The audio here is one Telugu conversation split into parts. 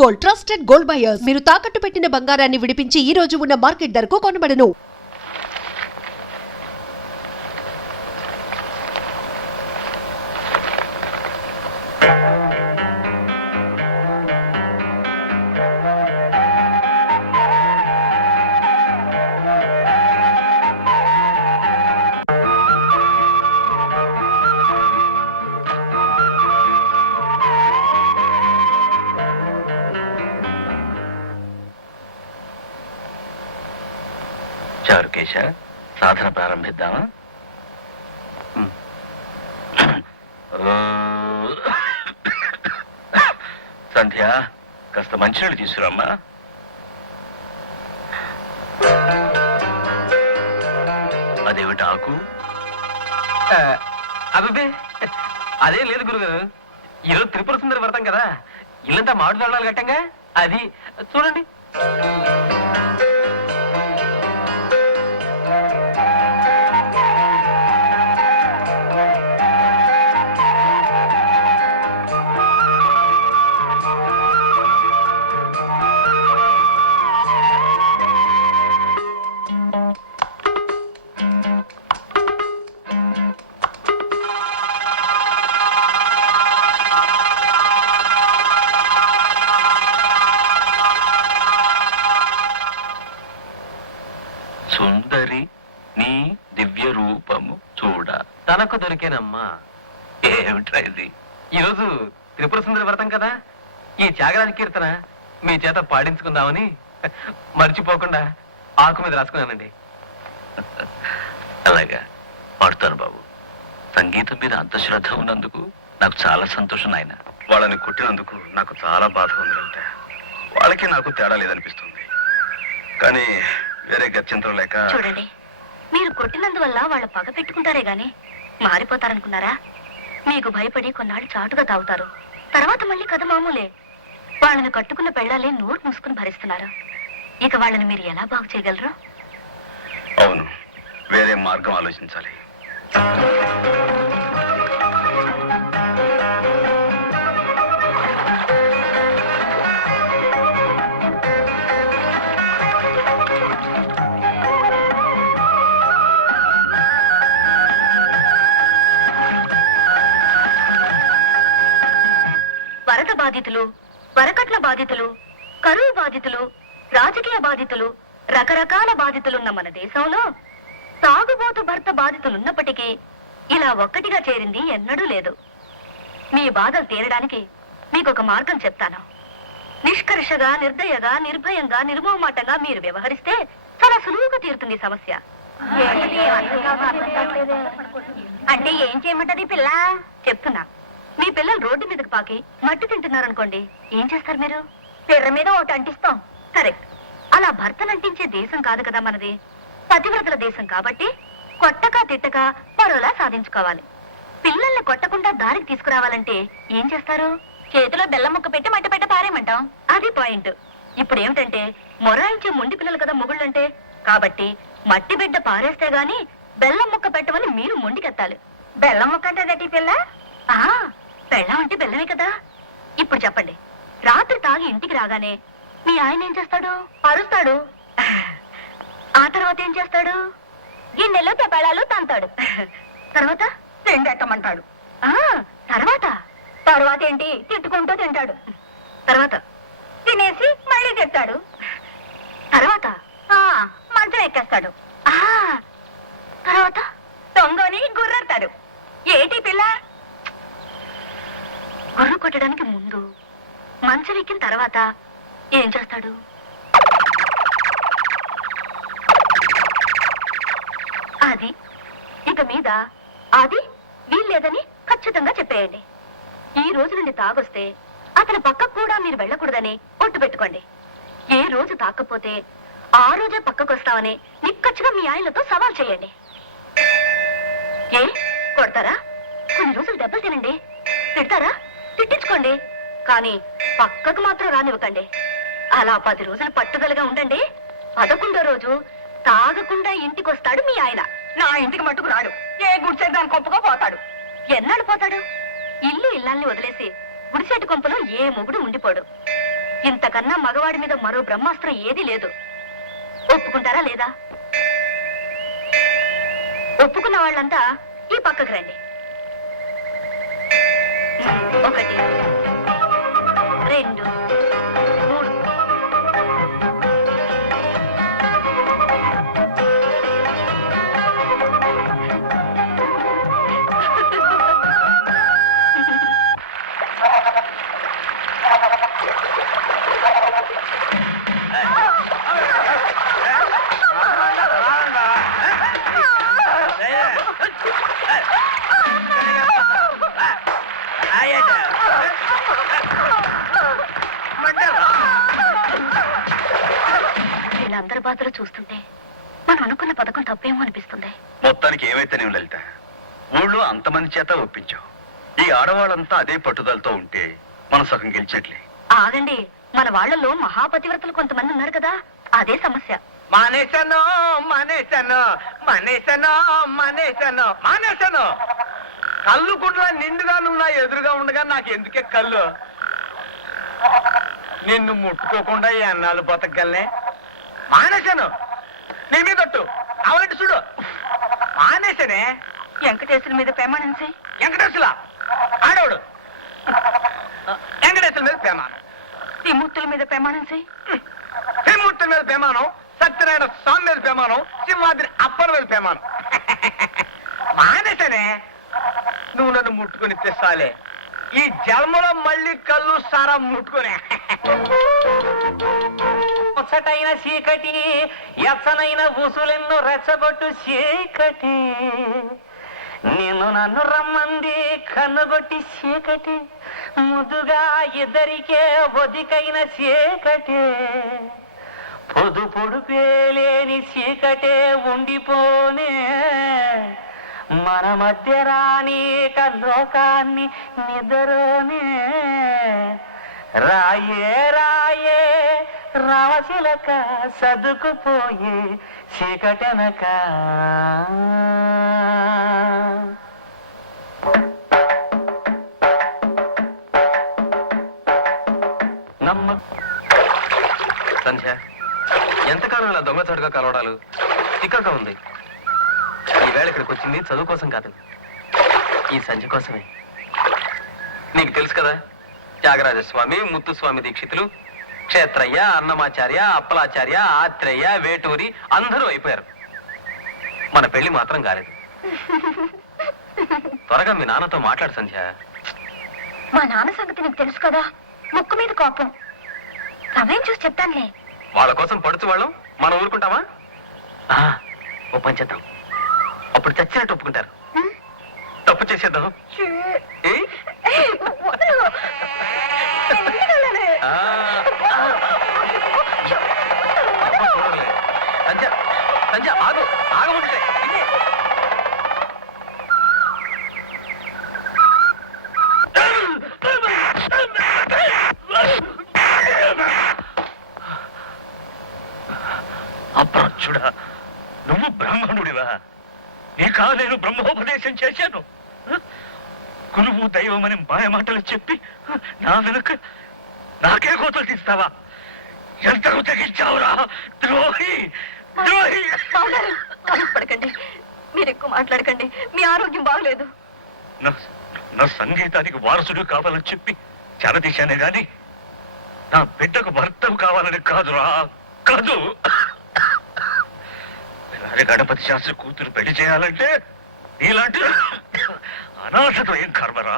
Gold, trusted gold buyers. మీరు తాకట్టు పెట్టిన బంగారాన్ని విడిపించి ఈ రోజు ఉన్న మార్కెట్ ధరకు కొనబడను. చారుకేశ, సాధన ప్రారంభిద్దామా? సంధ్య, కాస్త మంచినీళ్ళు తీసుకురమ్మా. అదేమిటి ఆకు? అదే అదే లేదు గురుగారు, ఈరోజు త్రిపుర సుందరి వ్రతం కదా, ఇల్లంతా మామిడి తోరణాలు కట్టంగా, అది చూడండి. సుందరి నీ దివ్య రూపము చూడ తనకు దొరికేనమ్మా. ఏమిట్రా ఇది? ఈరోజు త్రిపుర సుందరి వ్రతం కదా, ఈ త్యాగరాజ కీర్తన మీ చేత పాడించుకుందామని మర్చిపోకుండా ఆకు మీద రాసుకున్నానండి. అలాగా, పాడుతాను బాబు. సంగీతం మీద అంత శ్రద్ధ ఉన్నందుకు నాకు చాలా సంతోషం నాయన. వాళ్ళని కొట్టినందుకు నాకు చాలా బాధ ఉందంటే, వాళ్ళకి నాకు తేడా లేదనిపిస్తుంది. కానీ వేరే గత్యంతరం లేక. చూడండి, మీరు కొట్టినందువల్ల వాళ్ళు పగ పెట్టుకుంటారే గాని మారిపోతారనుకున్నారా? మీకు భయపడి కొన్నాళ్ళు చాటుగా తాగుతారు, తర్వాత మళ్ళీ కథ మామూలే. వాళ్ళని కట్టుకున్న పెళ్ళాలే నోరు మూసుకుని భరిస్తున్నారు. ఇక వాళ్ళని మీరు ఎలా బాగు చేయగలరు? అవును, వేరే మార్గం ఆలోచించాలి. వరద బాధితులు, వరకట్ల బాధితులు, కరువు బాధితులు, రాజకీయ బాధితులు, రకరకాల బాధితులున్న మన దేశంలో తాగుబోతు భర్త బాధితులున్నప్పటికీ ఇలా ఒక్కటిగా చేరింది ఎన్నడూ లేదు. మీ బాధలు తీరడానికి మీకొక మార్గం చెప్తాను. నిష్కర్షగా, నిర్దయగా, నిర్భయంగా, నిర్మోహమాటంగా మీరు వ్యవహరిస్తే చాలా సులువుగా తీరుతుంది సమస్య. అంటే ఏం చేయమంటది పిల్ల? చెప్తున్నా. మీ పిల్లలు రోడ్డు మీదకి పాకి మట్టి తింటున్నారనుకోండి, ఏం చేస్తారు మీరు? పిర్ర మీద ఒకటి అంటిస్తాం. కరెక్ట్. అలా భర్తను అంటించే దేశం కాదు కదా మనది, పతివ్రతల దేశం. కాబట్టి కొట్టక తిట్టక పరోలా సాధించుకోవాలి. పిల్లల్ని కొట్టకుండా దారికి తీసుకురావాలంటే ఏం చేస్తారు? చేతిలో బెల్లం ముక్క పెట్టి మట్టి పెట్ట పారేయమంటాం. అది పాయింట్. ఇప్పుడు ఏమిటంటే, మొరాయించే మొండి పిల్లలు కదా మొగుళ్ళంటే. కాబట్టి మట్టి బిడ్డ పారేస్తే గాని బెల్లం ముక్క పెట్టమని మీరు మొండికెత్తాలి. బెల్లం ముక్క అంటే పిల్ల? బెల్లం అంటే బెల్లమే కదా. ఇప్పుడు చెప్పండి, రాత్రి తాగి ఇంటికి రాగానే మీ ఆయన ఏం చేస్తాడు? అరుస్తాడు. ఆ తర్వాత ఏం చేస్తాడు? గిన్నెలు తెపడాలు తంతాడు. తర్వాత తిండెట్టమంటాడు. తర్వాత తర్వాత ఏంటి? తిట్టుకుంటూ తింటాడు. తర్వాత తినేసి మళ్ళీ తింటాడు. తర్వాత మంచం ఎక్కేస్తాడు. తర్వాత దొంగని గుర్రెడతాడు. ఏటి పిల్ల? గుర్రు కొట్టడానికి ముందు, మంచం ఎక్కిన తర్వాత ఏం చేస్తాడు? అది ఇక మీద అది వీల్లేదని ఖచ్చితంగా చెప్పేయండి. ఈ రోజు నుండి తాగొస్తే అతని పక్కకు కూడా మీరు వెళ్ళకూడదని ఒట్టు పెట్టుకోండి. ఏ రోజు తాకపోతే ఆ రోజే పక్కకు వస్తామని నిక్కచ్చిగా మీ ఆయనతో సవాల్ చేయండి. ఏ కొడతారా? కొన్ని రోజులు దెబ్బలు తినండి. తిడతారా? తిట్టించుకోండి. కానీ పక్కకు మాత్రం రానివ్వకండి. అలా 10 రోజులు పట్టుదలగా ఉండండి. 11వ రోజు తాగకుండా ఇంటికి వస్తాడు మీ ఆయన. నా ఇంటికి మట్టుకు రాడు. ఏ గుడిసేదాని కొంపగా పోతాడు. ఎన్నాళ్ళు పోతాడు? ఇల్లు ఇల్లాల్ని వదిలేసి గుడిసేటి కొంపలో ఏ మొగుడు ఉండిపోడు. ఇంతకన్నా మగవాడి మీద మరో బ్రహ్మాస్త్రం ఏదీ లేదు. ఒప్పుకుంటారా లేదా? ఒప్పుకున్న వాళ్ళంతా ఈ పక్కకు రండి. 1 2 3. వీళ్ళందరి బాధలు చూస్తుంటే మనం అనుకున్న పథకం తప్పేమో అనిపిస్తుంది. మొత్తానికి ఏమైతే నీవు లలిత, ఊళ్ళో అంతమంది చేత ఒప్పించావు. ఈ ఆడవాళ్ళంతా అదే పట్టుదలతో ఉంటే మన సగం గెలిచేట్లే. ఆగండి, మన వాళ్ళలో మహాపతివ్రతలు కొంతమంది ఉన్నారు కదా, అదే సమస్య. మానేశాను మానేశాను మానేశాను మానేశాను మానేశాను. కళ్ళు గుడ్ల నిండుగా నువ్వు నా ఎదురుగా ఉండగా నాకు ఎందుకే కళ్ళు? నిన్ను ముట్టుకోకుండా ఈ అన్నాలు బతకగలనే. మానేశాను. నీ మీద ఒట్టు. అవలంటి చూడు. మానేశానే. వెంకటేశ్వర మీద ప్రమాణించి. వెంకటేశ్వర ఆడవాడు. వెంకటేశ్వర మీద ప్రమాణం. త్రిమూర్తుల మీద ప్రమాణించి. త్రిమూర్తుల మీద ప్రమాణం, సత్యనారాయణ స్వామి మీద ప్రమాణం, సింహాద్రి అప్పల మీద ప్రమాణం. మానేశానే. నువ్వు నన్ను ముట్టుకుని తెస్తాలే. ఈ జన్మలో మళ్ళీ కళ్ళు సారా ముట్టుకునే. ముచ్చటైన చీకటి, ఎచ్చనైన ఉసులెన్ను రెచ్చగొట్టు చీకటి, నిన్ను నన్ను రమ్మంది కన్నుగొట్టి చీకటి, ముదుగా ఇద్దరికే ఒదికైన చీకటి, పొదు పొడుపేలేని చీకటే ఉండిపోనే, మన మధ్య రాని లోకాన్ని నిద్రనే, రాయే రాయే రావశిలక సదుకుపోయే చీకటనక. సంధ్య, ఎంతకాలం ఇలా దొంగచాటుగా కలవడాలు? చిక్కగా ఉంది. ఈవేళ ఇక్కడికి వచ్చింది చదువు కోసం కాదు, ఈ సంధ్య కోసమే. నీకు తెలుసు కదా, త్యాగరాజస్వామి, ముత్తుస్వామి దీక్షితులు, క్షేత్రయ్య, అన్నమాచార్య, అప్పలాచార్య, ఆత్రేయ, వేటూరి అందరూ అయిపోయారు. మన పెళ్లి మాత్రం కాలేదు. త్వరగా మీ నాన్నతో మాట్లాడు సంధ్య. మా నాన్న సంగతి నీకు తెలుసు కదా, ముక్కు మీద కోపం. సమయం చూసి చెప్తానులే. వాళ్ళ కోసం పడుచు వాళ్ళం మనం ఊరుకుంటామా? ఓ పని చేద్దాం, అప్పుడు చచ్చినట్టు ఒప్పుకుంటారు. తప్పు చేసేద్దాం. సంధ్య సంధ్య ఆగు, ఆగమంటే అప్రాచ్యుడా, నువ్వు బ్రాహ్మణుడివా? నీకా నేను బ్రహ్మోపదేశం చేశాను? గురువు దైవమని మాయ మాటలు చెప్పి నా వెనుక నాకే కోతలు తీస్తావా? ఎంతకు తెగించావురా ద్రోహి, ద్రోహి! పడకండి, మీరు ఎక్కువ మాట్లాడకండి, మీ ఆరోగ్యం బాగలేదు. నా సంగీతానికి వారసుడు కావాలని చెప్పి చెరదీశానే గాని నా బిడ్డకు భర్తవు కావాలని కాదురా, కాదు. గణపతి శాస్త్రి కూతురు పెళ్లి చేయాలంటే నీలాంటి అనాథతో ఏం కర్మరా?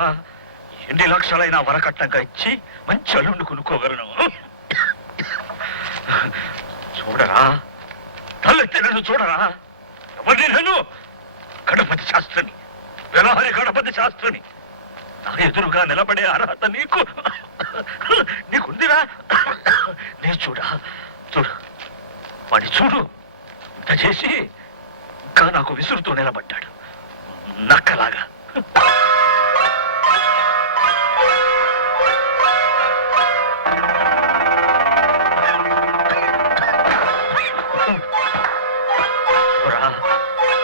ఎన్ని లక్షలైనా వరకట్నంగా ఇచ్చి మంచి అల్లుండి కొనుక్కోగలను. చూడరా, తలెత్తి నన్ను చూడరా. ఎవరిని? నన్ను గణపతి శాస్త్రిని, విలహరి గణపతి శాస్త్రిని. నా ఎదురుగా నిలబడే అర్హత నీకుందిరా? నీ చూడా, చూడు వాడి చూడు. ఇంత చేసి ఇంకా నాకు విసురుతూ నిలబడ్డాడు నక్కలాగా.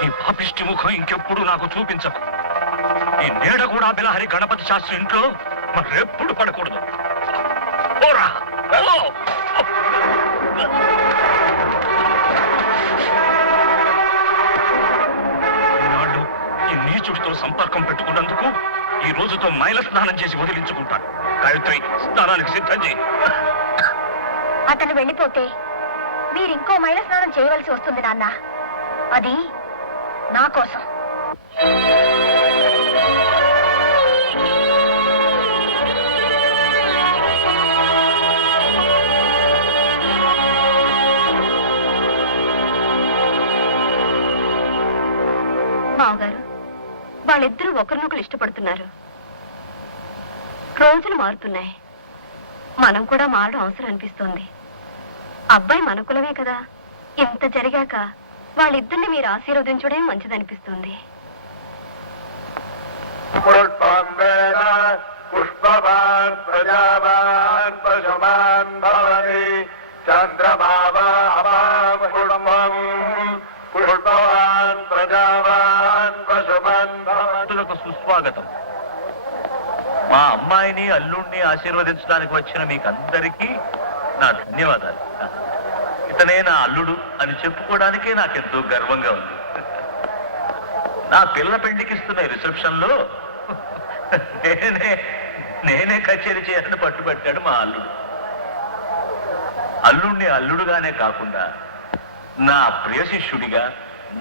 ఈ పాపిష్టి ముఖం ఇంకెప్పుడు నాకు చూపించకు. ఈ నీడ కూడా బిలహరి గణపతి శాస్త్రి ఇంట్లో మరెప్పుడు పడకూడదు. ఓరా, ఓ! రోజుతో మైల స్నానం చేసి వదిలించుకుంటాను. గాయత్రి, స్నానానికి సిద్ధం చేయి. అతను వెళ్ళిపోతే మీరింకో మైల స్నానం చేయవలసి వస్తుంది నాన్న. అది నా కోసం. మావగారు, వాళ్ళిద్దరూ ఒకరినొకరు ఇష్టపడుతున్నారు. రోజులు మారుతున్నాయి. మనం కూడా మారడం అవసరం అనిపిస్తోంది. అబ్బాయి మన కులమే కదా. ఇంత జరిగాక వాళ్ళిద్దరిని మీరు ఆశీర్వదించడం మంచిదనిపిస్తుంది. పుష్పవాన్ ప్రజావాన్ పశుమాన్ భవతి చంద్రమావాం పుష్పవాన్ ప్రజావాన్ పశుమాన్ భవతులకు సుస్వాగతం. మా అమ్మాయిని అల్లుణ్ణి ఆశీర్వదించడానికి వచ్చిన మీకందరికీ నా ధన్యవాదాలు. ఇతనే నా అల్లుడు అని చెప్పుకోవడానికే నాకెంతో గర్వంగా ఉంది. నా పిల్ల పెళ్లికి ఇస్తున్న రిసెప్షన్ లో నేనే కచేరీ చేయాలని పట్టుబట్టాడు మా అల్లుడు. అల్లుణ్ణి అల్లుడుగానే కాకుండా నా ప్రియ శిష్యుడిగా,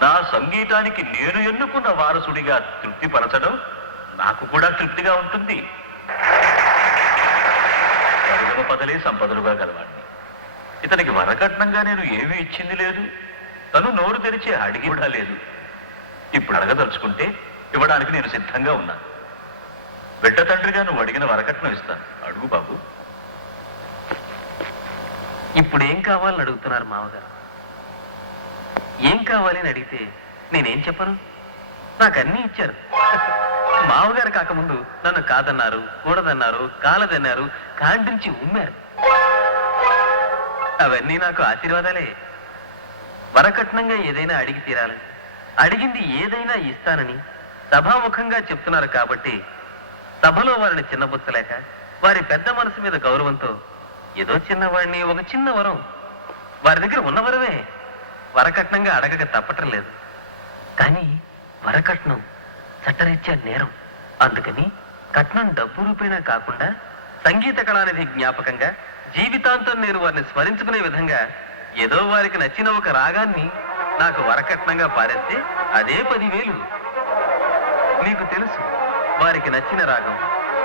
నా సంగీతానికి నేను ఎన్నుకున్న వారసుడిగా తృప్తిపరచడం నాకు కూడా తృప్తిగా ఉంటుంది. పరుగమ పదలే సంపదలుగా గలవాడిని. ఇతనికి వరకట్నంగా నేను ఏమీ ఇచ్చింది లేదు. తను నోరు తెరిచి అడిగి కూడా లేదు. ఇప్పుడు అడగదలుచుకుంటే ఇవ్వడానికి నేను సిద్ధంగా ఉన్నాను. బిడ్డ తండ్రిగా నువ్వు అడిగిన వరకట్నం ఇస్తాను. అడుగు బాబు. ఇప్పుడు ఏం కావాలని అడుగుతున్నారు మామగారు? ఏం కావాలి అని అడిగితే నేనేం చెప్పను? నాకు అన్నీ ఇచ్చారు. మామగారు కాకముందు నన్ను కాదన్నారు, కూడదన్నారు, కాలదన్నారు, కాండ్రించి ఉమ్మారు. అవన్నీ నాకు ఆశీర్వాదాలే. వరకట్నంగా ఏదైనా అడిగి తీరాలని, అడిగింది ఏదైనా ఇస్తానని సభాముఖంగా చెప్తున్నారు కాబట్టి సభలో వారిని చిన్నబుచ్చలేక వారి పెద్ద మనసు మీద గౌరవంతో ఏదో చిన్నవాడిని ఒక చిన్న వరం వారి దగ్గర ఉన్న వరమే వరకట్నంగా అడగక తప్పటం లేదు. కానీ వరకట్నం చట్టరీత్యా నేరం. అందుకని కట్నం డబ్బు రూపేణా కాకుండా సంగీత కళానిధి జ్ఞాపకంగా జీవితాంతం నేను వారిని స్మరించుకునే విధంగా ఏదో వారికి నచ్చిన ఒక రాగాన్ని నాకు వరకట్నంగా పారేస్తే అదే 10,000. మీకు తెలుసు, వారికి నచ్చిన రాగం,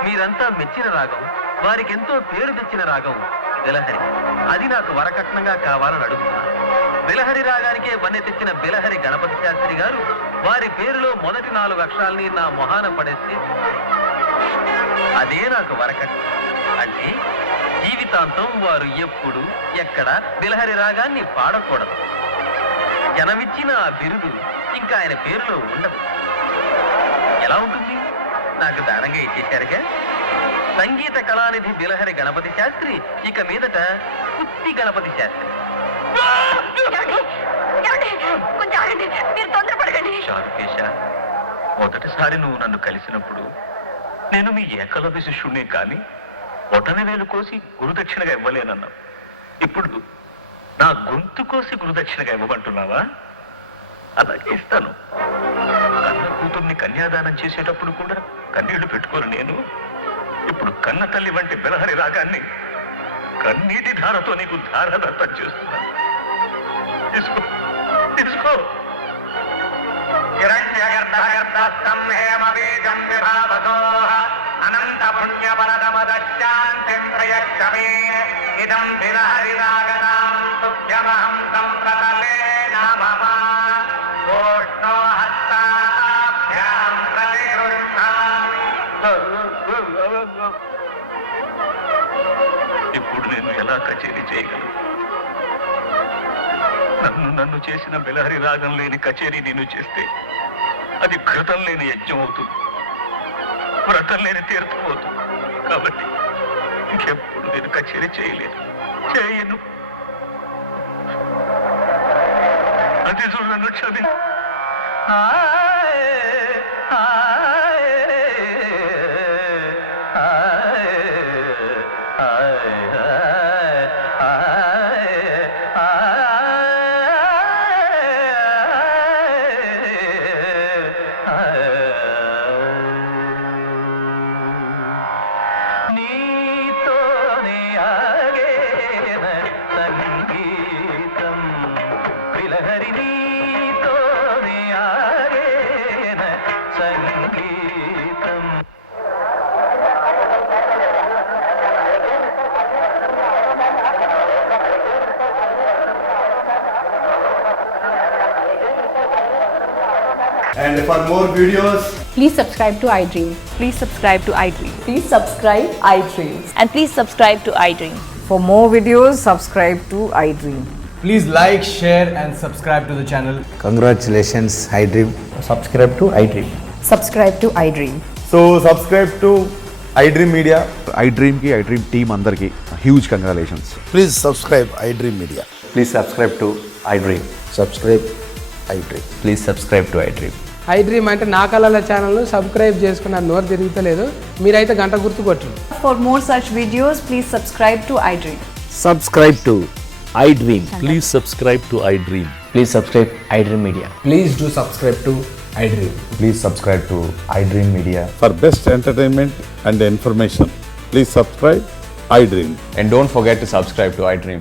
మీరంతా మెచ్చిన రాగం, వారికి ఎంతో పేరు తెచ్చిన రాగం బిలహరి. అది నాకు వరకట్నంగా కావాలని అడుగుతున్నాను. బిలహరి రాగానికే వన్నె తెచ్చిన బిలహరి గణపతి శాస్త్రి గారు వారి పేరులో మొదటి 4 అక్షరాల్ని నా మొహాన పడేస్తే అదే నాకు వరకట్నం. అంటే జీవితాంతం వారు ఎప్పుడు ఎక్కడ బిలహరి రాగాన్ని పాడకూడదు. జనమిచ్చిన ఆ బిరుదు ఇంకా ఆయన పేరులో ఉండదు. ఎలా ఉంటుంది? నాకు దానంగా ఇచ్చేశారుగా. సంగీత కళానిధి బిలహరి గణపతి శాస్త్రి ఇక మీదట పుత్తి గణపతి శాస్త్రి. చారుకేశ, మొదటిసారి నువ్వు నన్ను కలిసినప్పుడు నేను మీ ఏకలవ్య శిష్యుణ్ణే కానీ బొటన వేలు కోసి గురుదక్షిణగా ఇవ్వలేనన్నావు. ఇప్పుడు నా గొంతు కోసి గురుదక్షిణగా ఇవ్వమంటున్నావా? అలాగే ఇస్తాను. కన్న కూతుర్ని కన్యాదానం చేసేటప్పుడు కూడా కన్నీళ్లు పెట్టుకోను నేను. ఇప్పుడు కన్న తల్లి వంటి బిలహరి రాగాన్ని కన్నీటి ధారతో నీకు ధారదత్తం చేస్తున్నాను. తీసుకో, తీసుకో. అనంత పుణ్యపరదమదశాంతిం ప్రయచ్చమే ఇదం బిలహరి రాగనాం తుభ్యమహం సంప్రతలే నమః ఓష్ణో హస్తాభ్యాం ప్రతిగృహ్ణామి. ఇప్పుడు నేను ఎలా కచేరీ చేయగలను? నన్ను చేసిన బిలహరి రాగం లేని కచేరీ నేను చేస్తే అది ఘృతం లేని యజ్ఞం అవుతుంది, వ్రతం లేని తీర్థం అవుతుంది. కాబట్టి ఇంకెప్పుడు నేను కచేరీ చేయను. అది చూడు, నన్ను క్షమి. And for more videos, Please subscribe to iDream. Please subscribe to iDream. Please subscribe iDreams. And please subscribe to iDream. For more videos, subscribe to iDream. please like, share, and subscribe to the channel. Congratulations, iDream. Subscribe to iDream. Subscribe to iDream. So subscribe to iDream Media. iDream ki iDream team అందరికి huge congratulations. Please subscribe iDream Media. Please subscribe to I dream. Subscribe iDream. Please subscribe to I dream. iDream అంటే నా కళల ఛానల్ సబ్స్క్రైబ్ చేసుకున్న నోరు తిరుగుతలేదు. మీరైతే గంట గుర్తు కొట్టండి. For more such videos, please subscribe to iDream. Subscribe to iDream. Please subscribe to iDream. Please subscribe iDream Media. Please do subscribe to iDream. Please subscribe to iDream Media. For best entertainment and information, please subscribe iDream. And don't forget to subscribe to iDream.